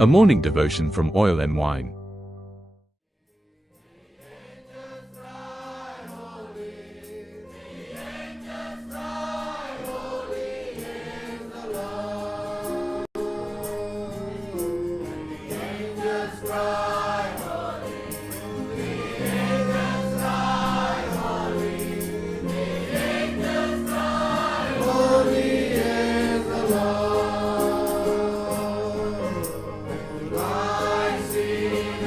A morning devotion from Oil and Wine. I see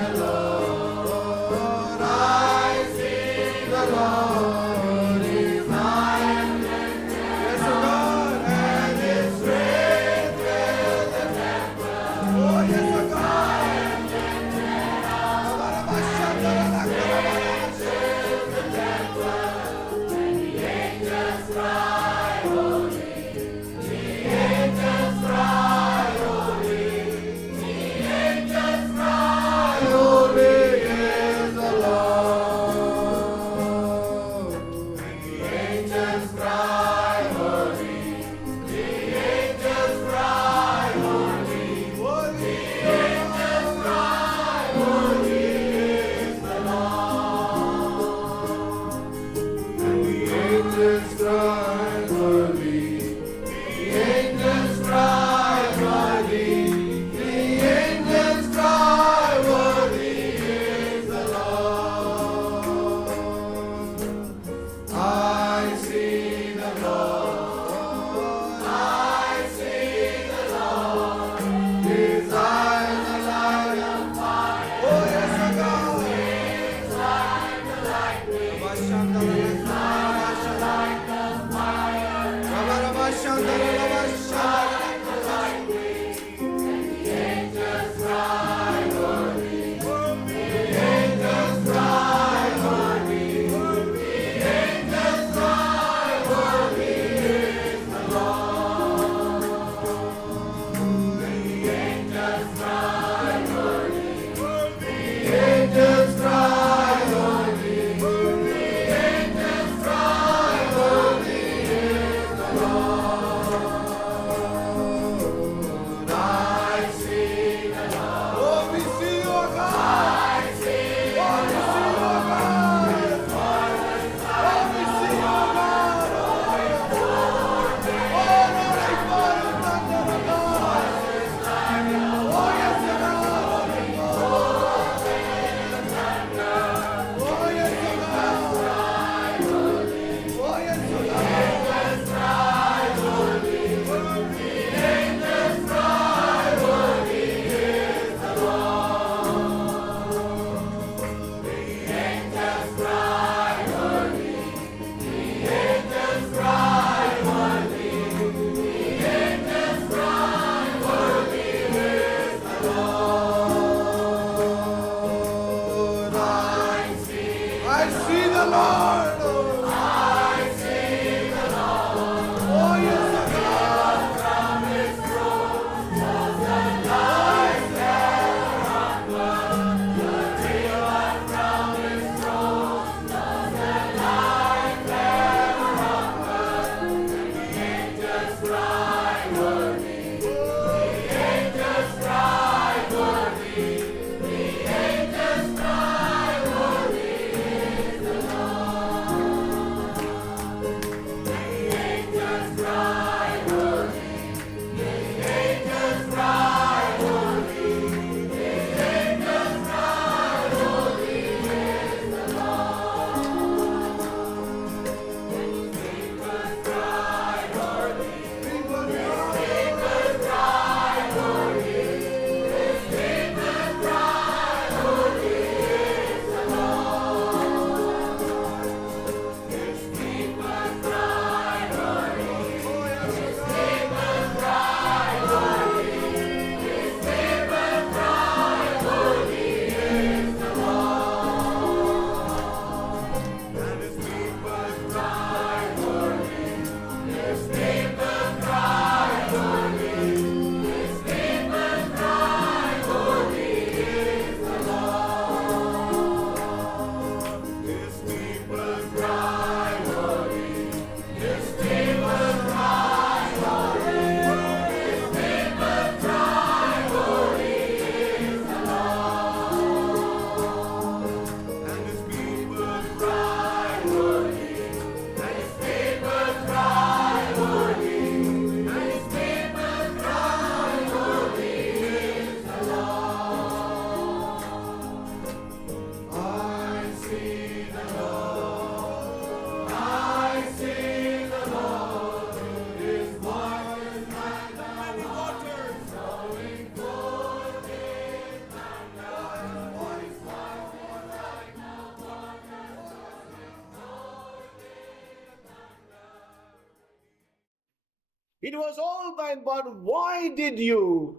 It was all thine, but why did you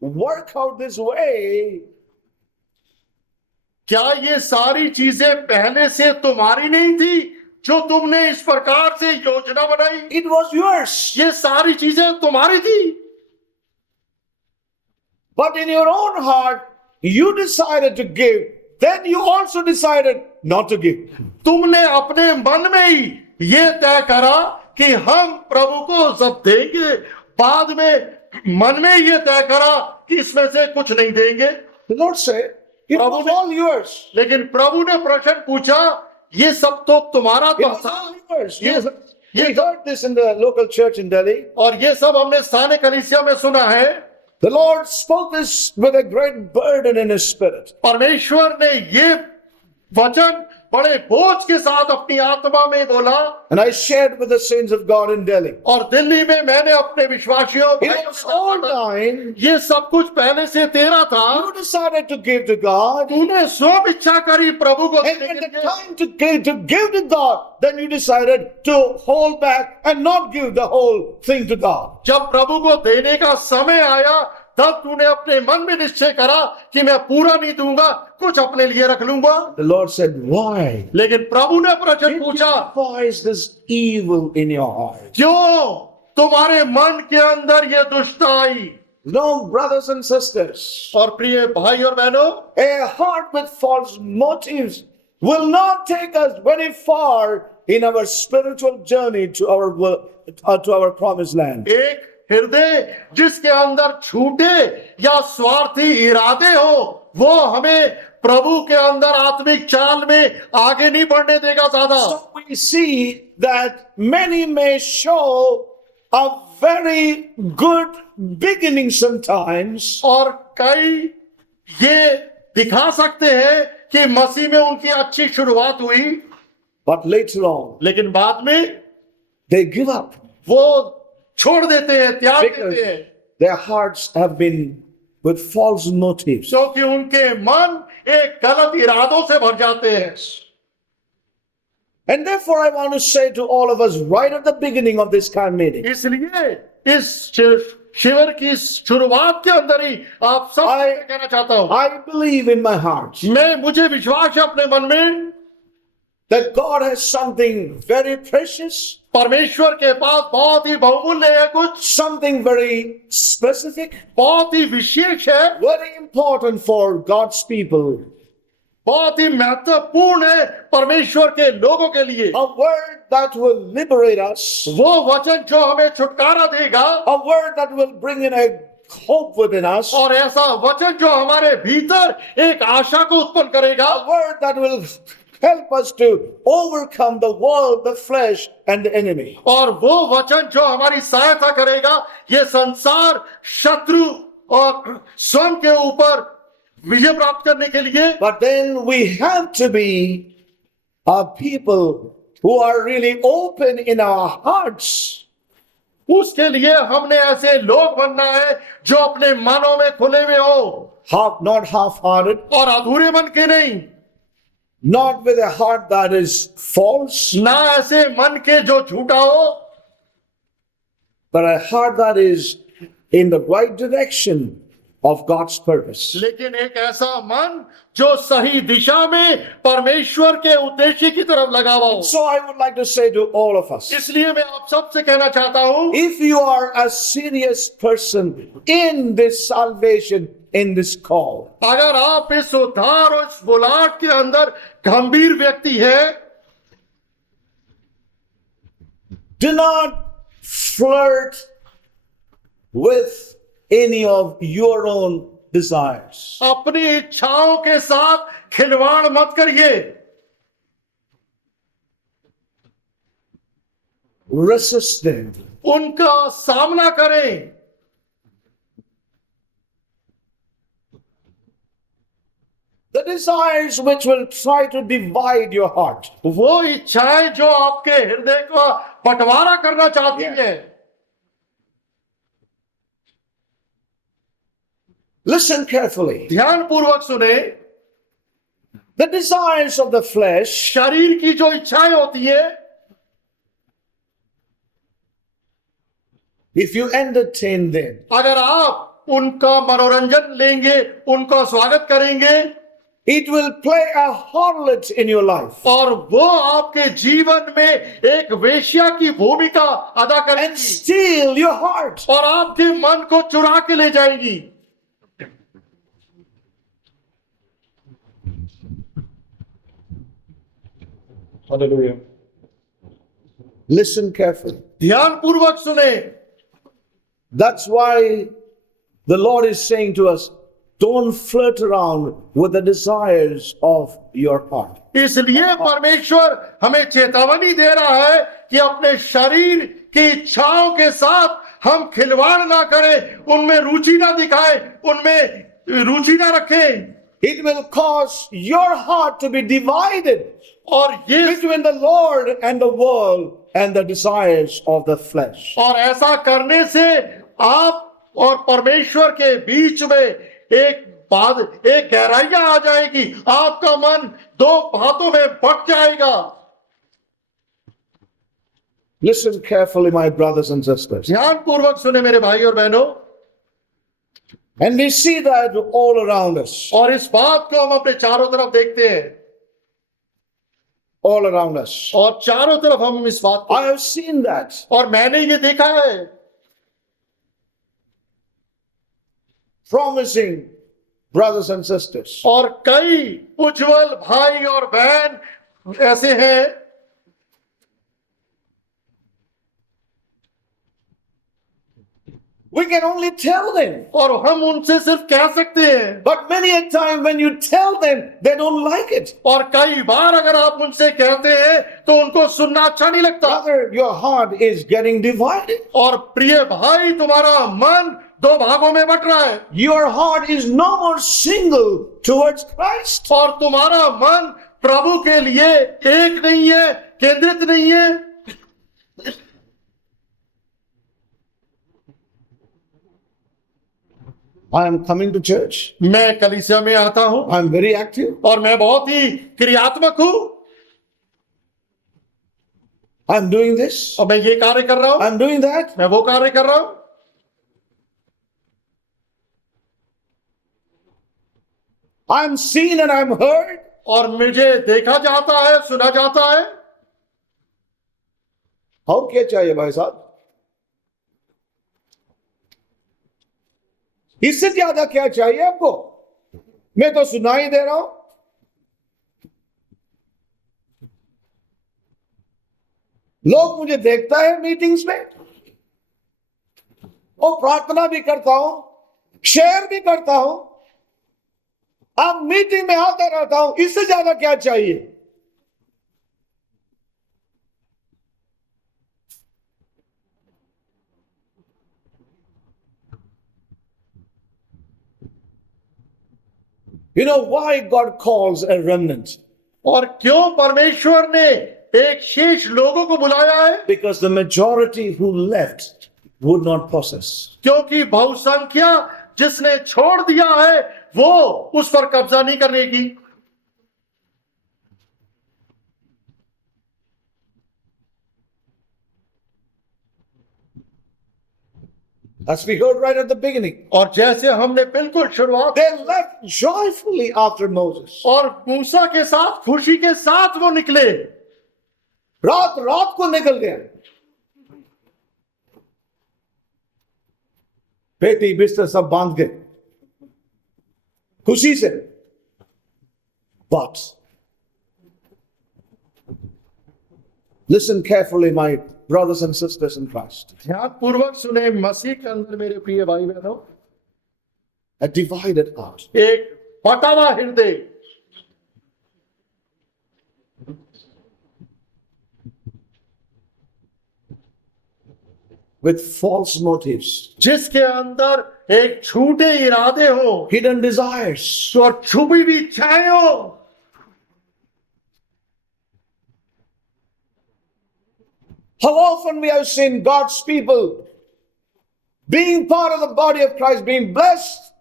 work out this way? क्या ये सारी चीजें पहले से तुम्हारी नहीं थी जो तुमने इस प्रकार से योजना बनाई? It was yours. ये सारी चीजें तुम्हारी थी, But in your own heart, you decided to give. Then you also decided not to give. तुमने अपने मन में ही ये तय करा कि हम प्रभु को जब देंगे, बाद में मन में ये तय करा कि इसमें से कुछ नहीं देंगे। The Lord said, it was all yours. लेकिन प्रभु ने प्रश्न पूछा, ये सब तो तुम्हारा It तो was था, all yours. ये We heard this in the local church in Delhi. और ये सब हमने स्थानीय कलीसिया में सुना है। The Lord spoke this with a great burden in His spirit. परमेश्वर ने ये वचन बड़े बोझ के साथ अपनी आत्मा में बोला, And I shared with the saints of God in Delhi. और दिल्ली में मैंने अपने विश्वासियों It was all thine. ये सब कुछ पहले से तेरा था, You decided to give to God. तूने स्वयं इच्छा करी प्रभु को And देने at के the लिए। time to give to God, then you decided to hold back and not give the whole thing to God. जब प्रभु को देने का समय आया, तब तूने अपने मन में निश्चय करा कि मैं पूरा नहीं दूंगा, कुछ अपने लिए रख लूंगा। The Lord said, why? लेकिन प्रभु ने प्रश्न Did you पूछा, devise this evil in your heart? क्यों तुम्हारे मन के अंदर ये दुष्टता आई? No, brothers and sisters, और प्रिय भाई और बहनों, a heart with false motives will not take us very far in our spiritual journey to our promised land. एक हृदय जिसके अंदर झूठे या स्वार्थी इरादे हो, वो हमें प्रभु के अंदर आत्मिक चाल में आगे नहीं बढ़ने देगा ज्यादा। So we see that many may show a very good beginning sometimes, और कई ये दिखा सकते हैं कि मसीह में उनकी अच्छी शुरुआत हुई, but later on लेकिन बाद में they give up वो छोड़ देते हैं, त्याग because देते हैं, their hearts have been with false motives. क्योंकि उनके मन एक गलत इरादों से भर जाते हैं। And therefore, I want to say to all of us right at the beginning of this camp meeting, इसलिए इस शिविर की शुरुआत के अंदर ही आप सब कहना चाहता हूं, I believe in my heart मुझे विश्वास है अपने मन में, that God has something very precious, परमेश्वर के पास बहुत ही बहुमूल्य है, कुछ something very specific, बहुत ही विशेष है, very important for God's people. बहुत ही महत्वपूर्ण है परमेश्वर के लोगों के लिए। A word that will liberate us, वो वचन जो हमें छुटकारा देगा, a word that will bring in a hope within us, और ऐसा वचन जो हमारे भीतर एक आशा को उत्पन्न करेगा, a word that will help us to overcome the world, the flesh, and the enemy. और वो वचन जो हमारी सहायता करेगा ये संसार, शत्रु और स्वयं के ऊपर विजय प्राप्त करने के लिए। But then we have to be a people who are really open in our hearts. उसके लिए हमने ऐसे लोग बनना है जो अपने मनों में खुले हुए हो, Not half-hearted, और अधूरे मन के नहीं, not with a heart that is false, ना ऐसे मन के जो झूठा हो, but a heart that is in the right direction of God's purpose. लेकिन एक ऐसा मन जो सही दिशा में परमेश्वर के उद्देश्य की तरफ लगा हुआ हो। So I would like to say to all of us, इसलिए मैं आप सबसे कहना चाहता हूं, if you are a serious person in this salvation, in this call, अगर आप इस उद्धार और इस बुलाहट के अंदर गंभीर व्यक्ति है, do not flirt with any of your own desires. अपनी इच्छाओं के साथ खिलवाड़ मत करिए, Resist them. उनका सामना करें। The desires which will try to divide your heart. वो इच्छाएं जो आपके हृदय का बंटवारा करना चाहती है। Listen carefully. ध्यान पूर्वक सुने, The desires of the flesh शरीर की जो इच्छाएं होती है if you entertain them, अगर आप उनका मनोरंजन लेंगे, उनका स्वागत करेंगे, it will play a harlot in your life. और वो आपके जीवन में एक वेश्या की भूमिका अदा And करेंगी steal your heart. और आपके मन को चुरा के ले जाएगी. Hallelujah. Listen carefully. ध्यान पूर्वक सुने. That's why the Lord is saying to us, don't flirt around with the desires of your heart. इसलिए परमेश्वर हमें चेतावनी दे रहा है कि अपने शरीर की इच्छाओं के साथ हम खिलवाड़ ना करें, उनमें रुचि ना दिखाएं, उनमें रुचि ना रखें. It will cause your heart to be divided और ये between the Lord and the world and the desires of the flesh. और ऐसा करने से आप और परमेश्वर के बीच में एक गहराइयां आ जाएगी. आपका मन दो बातों में बट जाएगा. Listen carefully, my brothers and sisters. ध्यान पूर्वक सुने मेरे भाई और बहनों. And we see that all around us. और इस बात को हम अपने चारों तरफ देखते हैं. All around us. और चारों तरफ हम इस बात को, I have seen that. और मैंने ये देखा है. Promising brothers and sisters. और कई उज्जवल भाई और बहन ऐसे हैं. We can only tell them. और हम उनसे सिर्फ कह सकते हैं. But many a time when you tell them, they don't like it. और कई बार अगर आप उनसे कहते हैं तो उनको सुनना अच्छा नहीं लगता. Brother, your heart is getting divided. और प्रिय भाई, तुम्हारा मन दो भागों में बट रहा है. Your heart is no more single towards Christ. और तुम्हारा मन प्रभु के लिए एक नहीं है, केंद्रित नहीं है. I am coming to church. मैं कलीसिया में आता हूं I am very active. और मैं बहुत ही क्रियात्मक हूं I am doing this. और मैं ये कार्य कर रहा I हूं, am doing that. मैं वो कार्य कर रहा हूं. I am seen and I am heard. और मुझे देखा जाता है, सुना जाता है. और क्या चाहिए भाई साहब? इससे ज्यादा क्या चाहिए आपको? मैं तो सुनाई दे रहा हूं. लोग मुझे देखता है मीटिंग्स में और प्रार्थना भी करता हूं, शेयर भी करता हूं, अब मीटिंग में आता रहता हूं. इससे ज्यादा क्या चाहिए? You know why God calls a remnant? और क्यों परमेश्वर ने एक शेष लोगों को बुलाया है? Because the majority who left would not possess. क्योंकि बहुसंख्या जिसने छोड़ दिया है वो उस पर कब्जा नहीं करने की. As we heard right at the beginning, और जैसे हमने बिल्कुल शुरुआत, they left joyfully after Moses. और मूसा के साथ खुशी के साथ वो निकले. रात रात को निकल गए, पेटी बिस्तर सब बांध के खुशी से. But listen carefully, my brothers and sisters in Christ. ध्यान पूर्वक सुने मसीह के अंदर मेरे प्रिय भाई बहनों. A divided heart. एक बटा हुआ हृदय, With false motives, जिसके अंदर एक झूठे इरादे हो hidden desires. और छुपी हुई इच्छाएं हो. How often we have seen God's people being part of the body of Christ, being blessed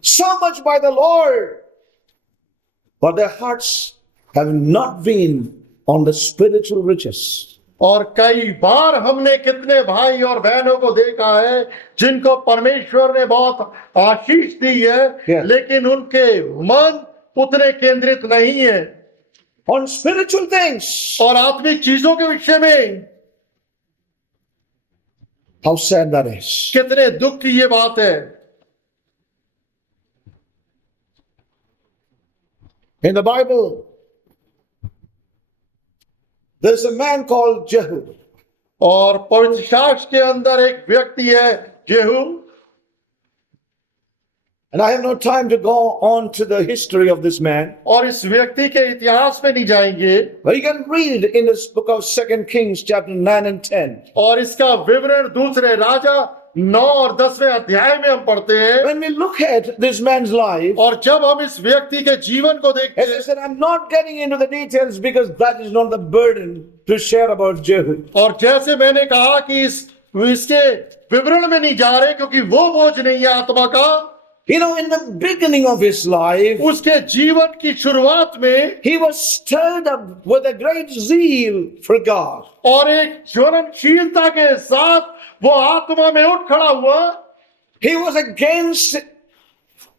so much by the Lord, but their hearts have not been on the spiritual riches. और कई बार हमने कितने भाई और बहनों को देखा है जिनको परमेश्वर ने बहुत आशीष दी है, Yeah. लेकिन उनके मन उतने केंद्रित नहीं है on spiritual things. और आत्मिक चीजों के विषय में। How sad that is. कितने दुख की ये बात है। In the Bible, there's a man called Jehu. और पवित्र शास्त्र के अंदर एक व्यक्ति है जेहू, And I have no time to go on to the history of this man. और इस व्यक्ति के इतिहास में नहीं जाएंगे, But you can read in this book of 2 Kings chapter 9 and 10. और इसका विवरण दूसरे राजा 9 और 10वें अध्याय में हम पढ़ते हैं। When we look at this man's life, और जब हम इस व्यक्ति के जीवन को देखते as I हैं, said, I'm not getting into the details because that is not the burden to share about Jehu. और जैसे मैंने कहा कि इसके विवरण में नहीं जा रहे क्योंकि वो बोझ नहीं है आत्मा का। You know, in the beginning of his life, उसके जीवन की शुरुआत में he was stirred up with a great zeal for God. और एक ज्वलनशीलता के साथ वो आत्मा में उठ खड़ा हुआ। He was against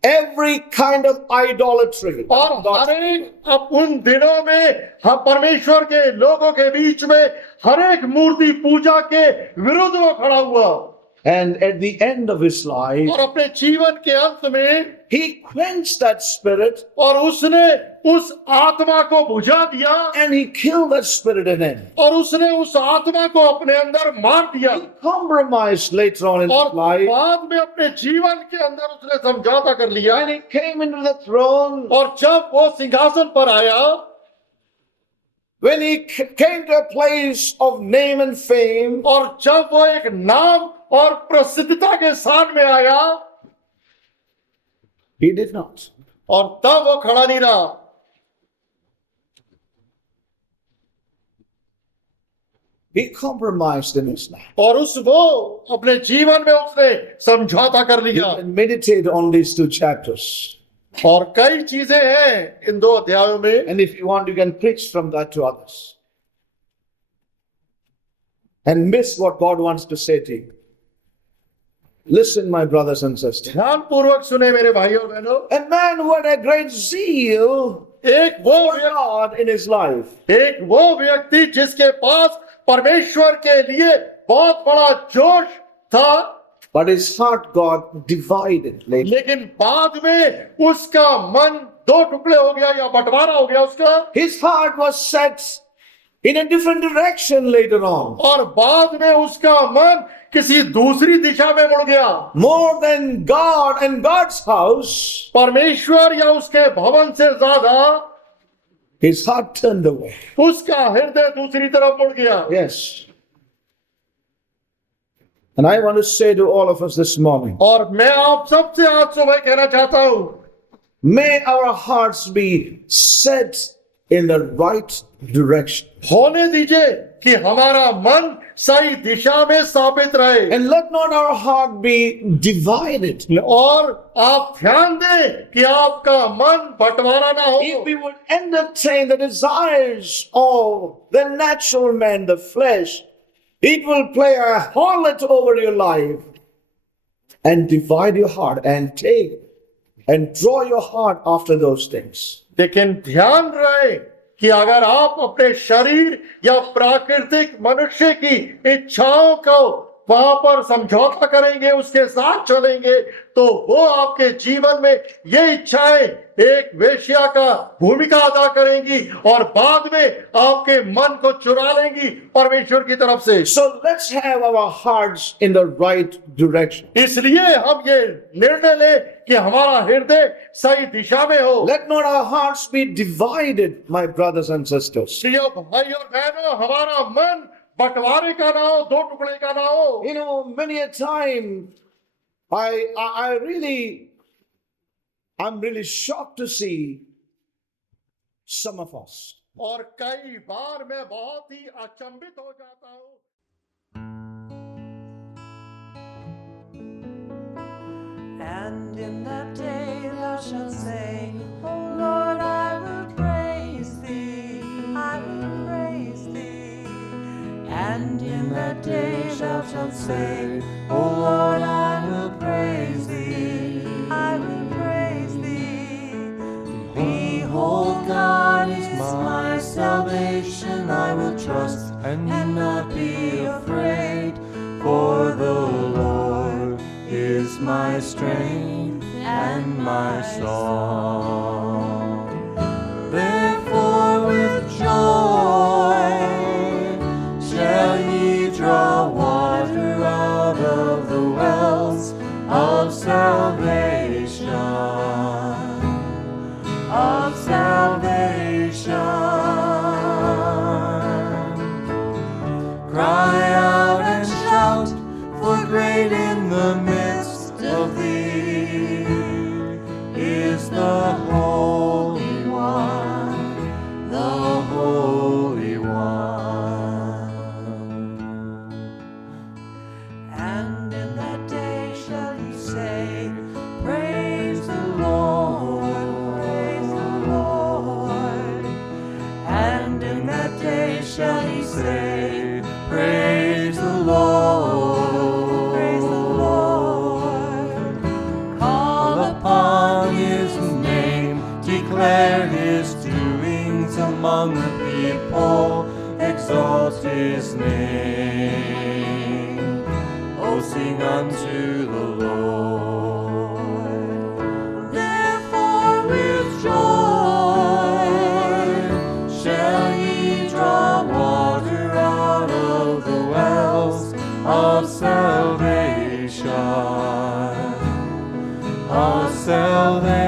every kind of idolatry. और हर एक अब उन दिनों में हम परमेश्वर के लोगों के बीच में हर एक मूर्ति पूजा के विरुद्ध वो खड़ा हुआ। And at the end of his life, और अपने जीवन के अंत में he quenched that spirit और उसने उस आत्मा को बुझा दिया and he killed that spirit in him. और उसने उस आत्मा को अपने अंदर मार दिया। He compromised later on in और his life. बाद में अपने जीवन के अंदर उसने समझौता कर लिया। When he came into the throne, और जब वो सिंहासन पर आया, when he came to a place of name and fame, और जब वो एक नाम और प्रसिद्धता के स्थान में आया, he did not. और तब वो खड़ा नहीं रहा। He compromised in his life. और वो अपने जीवन में उसने समझौता कर You लिया। can meditate on these two chapters. और कई चीजें हैं इन 2 अध्यायों में, And if you want, you can preach from that to others. And miss what God wants to say to you. Listen, my brothers and sisters. ध्यान पूर्वक सुने मेरे भाई और बहनों। A man who had a great zeal एक वो for God in his life. व्यक्ति जिसके पास परमेश्वर के लिए बहुत बड़ा जोश था, But his heart got divided later. लेकिन बाद में उसका मन 2 टुकड़े हो गया या बंटवारा हो गया उसका। His heart was set in a different direction later on. और बाद में उसका मन किसी दूसरी दिशा में मुड़ गया। More than God and God's house, परमेश्वर या उसके भवन से ज्यादा his heart turned away. उसका हृदय दूसरी तरफ मुड़ गया। Yes. And I want to say to all of us this morning, और मैं आप सबसे आज सुबह कहना चाहता हूं, may our hearts be set in the right direction. होने दीजिए कि हमारा मन सही दिशा में स्थापित रहे। And let not our heart be divided. और आप ध्यान दें कि आपका मन बंटवारा ना हो। If we would entertain the desires of the natural man, the flesh, it will play a harlot over your life and divide your heart and take and draw your heart after those things. लेकिन ध्यान रहे कि अगर आप अपने शरीर या प्राकृतिक मनुष्य की इच्छाओं को वहां पर समझौता करेंगे, उसके साथ चलेंगे, तो वो आपके जीवन में ये इच्छाएं एक वेश्या का भूमिका अदा करेंगी और बाद में आपके मन को चुरा लेंगी परमेश्वर की तरफ से। So let's have our hearts in the right direction. इसलिए हम ये निर्णय लें कि हमारा हृदय सही दिशा में हो। Let not our hearts be divided, my brothers and sisters. प्रिय भाई और बहनों, हमारा मन बंटवारे का ना हो, 2 टुकड़े का ना हो। You know, many a time I'm really shocked to see some of us. और कई बार मैं बहुत ही अचंभित हो जाता हूँ। And in that day thou shalt say, O Lord, I will praise thee, I will praise thee. shall say, O Lord, I will praise thee. I will praise thee. Behold, God is my salvation. I will trust and not be afraid. For the Lord is my strength and my song. Therefore with joy shall ye draw water out of the wells of salvation, of salvation. Cry out and shout, for great in the midst of thee is the Holy One, the Holy One. And in that day shall ye say, praise the Lord, praise the Lord. And in that day shall ye say, praise the Lord, praise the Lord. Call upon his name, declare his doings among the people, exalt his name. Oh, sing unto the Lord. Therefore with joy shall ye draw water out of the wells of salvation, of salvation.